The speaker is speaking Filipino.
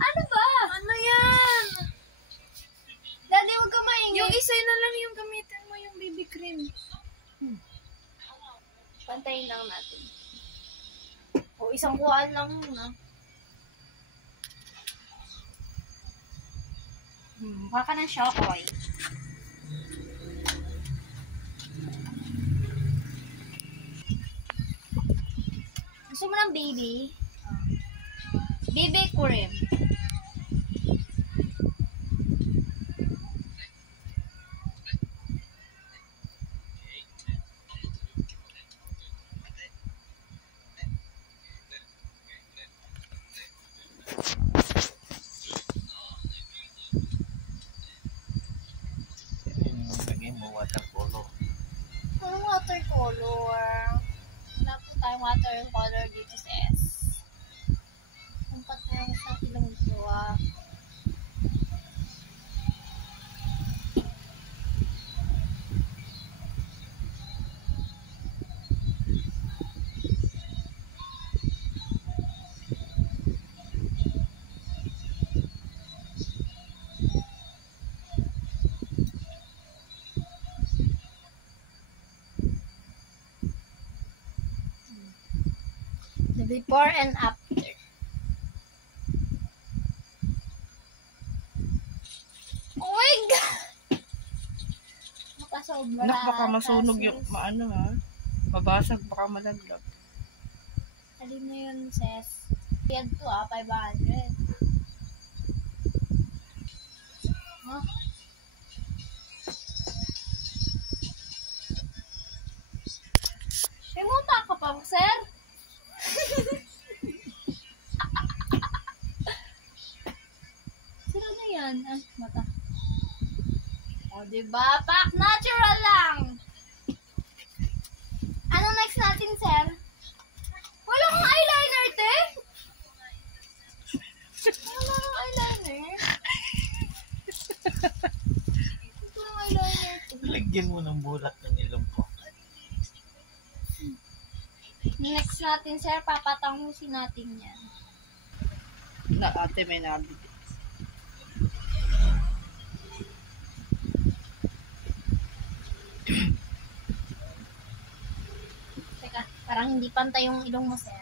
Ano ba? Ano yan? Daddy, huwag ka maingay. Yung isa na lang yung gamitin mo, yung BB cream. Pantayin lang natin. O, isang kuhaan lang muna. Mukha ka ng Shokoy. Gusto mo ng baby? Baby cream. Lagyan mo watercolor. Anong watercolor? Wala po tayong watercolor dito sa S. Ang patayang sa ilang ito The before and after. Oh my God! Makasobra. Baka masunog yung maano ha. Mabasag, baka malaglag. Alin na yun, sis? Yan to 500. Huh? May muta ka pa, sir? Sino na yan? Ah, mata. O, diba? Pak, natural lang! Ano next natin, sir? Wala kang eyeliner, te? Wala kang eyeliner? Ito ng eyeliner, te. Lagyan mo ng bulat ng ilong ko. Next natin, sir, papatangusin natin yan. Na ate may nabili. Teka, parang hindi pantay yung ilong mo, sir.